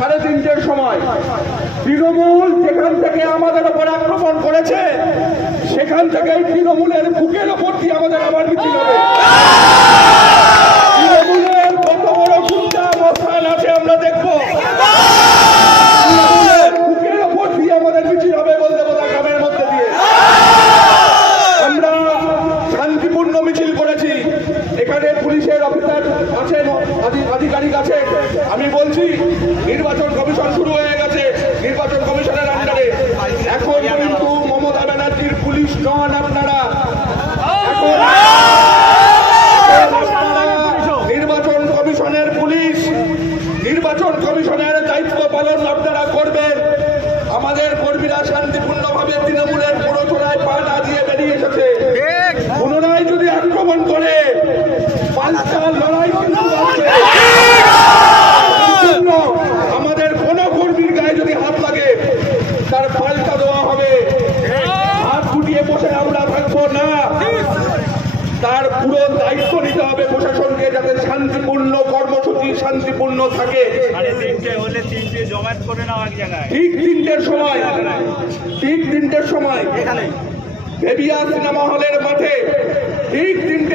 3:30-র সময় তৃণমূল যেখান থেকে আমাদের উপর আক্রমণ করেছে সেখান থেকে তৃণমূলের বুকের ওপর দিয়ে আমাদের আবার মিছিল হবে। তৃণমূলের কত বড় গুন্ডা অবস্থান আছে আমরা দেখবো। বুকের ওপর দিয়ে আমাদের মিছিল হবে বলদেবতা গ্রামের মধ্যে দিয়ে। আমরা শান্তিপূর্ণ মিছিল করেছি। এখানে পুলিশের অফিসার আছেন, আধিকারিক আছেন। আমি বলছি নির্বাচন কমিশন শুরু হয়ে গেছে, নির্বাচন কমিশনের আন্ডারে। এখন কিন্তু মমতা ব্যানার্জির পুলিশ নন আপনারা। এখন নির্বাচন কমিশনের পুলিশ, নির্বাচন কমিশনের দায়িত্ব পালন আপনারা করবেন। আমাদের কর্মীরা শান্তিপূর্ণভাবে তৃণমূলের পুরোচড়ায় পা না দিয়ে বেরিয়ে এসেছে। পুনরায় যদি আক্রমণ করে পাল্টা লড়াই কিন্তু আছে। আমাদের কোন কর্মীর গায়ে যদি হাত লাগে তার পাল্টা দেওয়া হবে। হাত গুটিয়ে বসে আমরা থাকবো না। তার পুরো দায়িত্ব নিতে হবে প্রশাসনকে, যাতে শান্তিপূর্ণ কর্মসূচি শান্তিপূর্ণ থাকে। ঠিক 3টের সময়, ঠিক 3টের সময় বেবিয়া সিনেমা হলের মাঠে ঠিক 3টের